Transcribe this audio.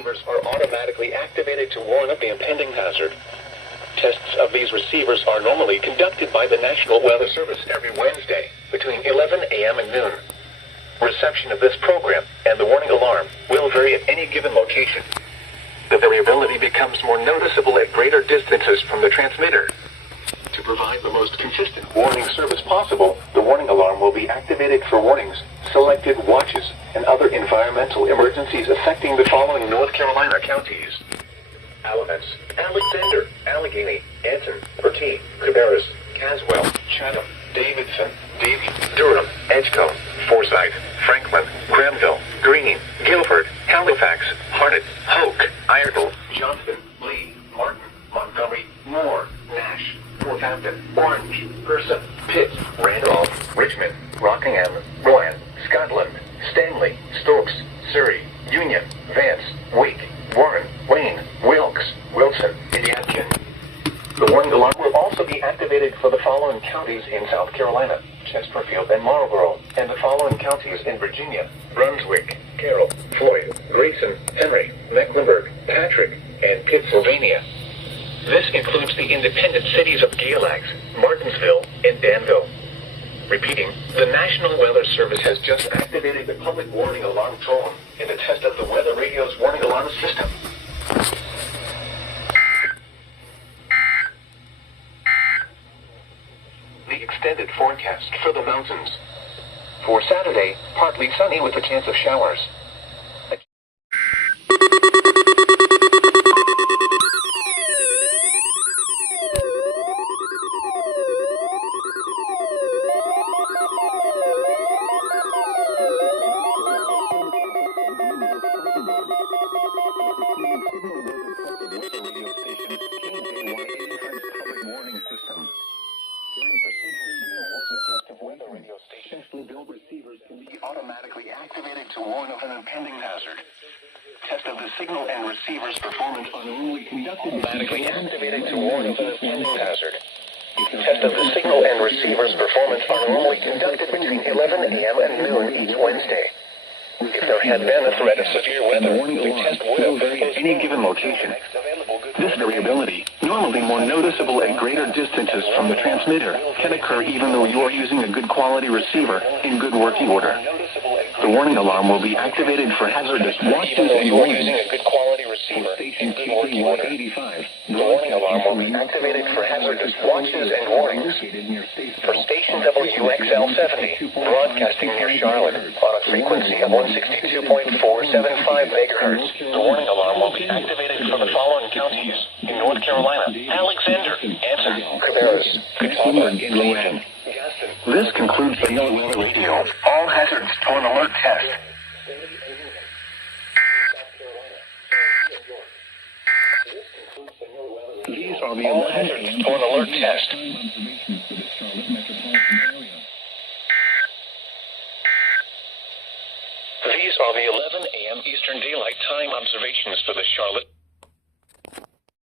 receivers are automatically activated to warn of the impending hazard. Tests of these receivers are normally conducted by the National Weather Service every Wednesday between 11 a.m. and noon. Reception of this program and the warning alarm will vary at any given location. The variability becomes more noticeable at greater distances from the transmitter. To provide the most consistent warning service possible, the warning alarm will be activated for warnings, selected watches, and other environmental emergencies affecting the following North Carolina counties: Alamance, Alexander, Allegheny, Anson, Bertie, Cabarrus, Caswell, Chatham, Davidson, Davie, Durham, Edgecombe, Forsyth, Franklin, Granville, Greene, Guilford, Halifax, Harnett, Hoke, Iredell, Johnston, Lee, Martin, Montgomery, Moore, Nash, Fort Hampton, Orange, Person, Pitt, Randolph, Richmond, Rockingham, Rowan, Scotland, Stanley, Stokes, Surrey, Union, Vance, Wake, Warren, Wayne, Wilkes, Wilson, and Yadkin. The warning alarm will also be activated for the following counties in South Carolina: Chesterfield and Marlborough, and the following counties in Virginia: Brunswick, Carroll, Floyd, Grayson, Henry, Mecklenburg, Patrick, and Pittsylvania. This includes the independent cities of Galax, Martinsville, and Danville. Repeating, the National Weather Service has just activated the public warning alarm tone in the test of the Weather Radio's warning alarm system. The extended forecast for the mountains. For Saturday, partly sunny with a chance of showers. Automatically activated to warn of an impending hazard. Test of the signal and receiver's performance are normally conducted. Automatically activated to warn of an impending hazard. Test of the signal and receiver's performance are normally conducted between 11 a.m. and noon each Wednesday. If there had been a threat of severe weather, the test would have varied at any given location. This variability, normally more noticeable at greater distances from the transmitter, can occur even though you are using a good quality receiver in good working order. The warning alarm will be activated for hazardous watches and warnings. For station K185, the warning alarm will be activated for hazardous watches and warnings. For station WXL70, broadcasting near Charlotte on a frequency of 162.475 MHz, the warning alarm will be activated for the following counties in North Carolina: Alexander, Anson, Cabarrus, Catawba, and Rowan. This concludes the Weather Radio All Hazards Torn Alert Test. These are the All Hazards Torn Alert Test. These are the 11 a.m. Eastern Daylight Time observations for the Charlotte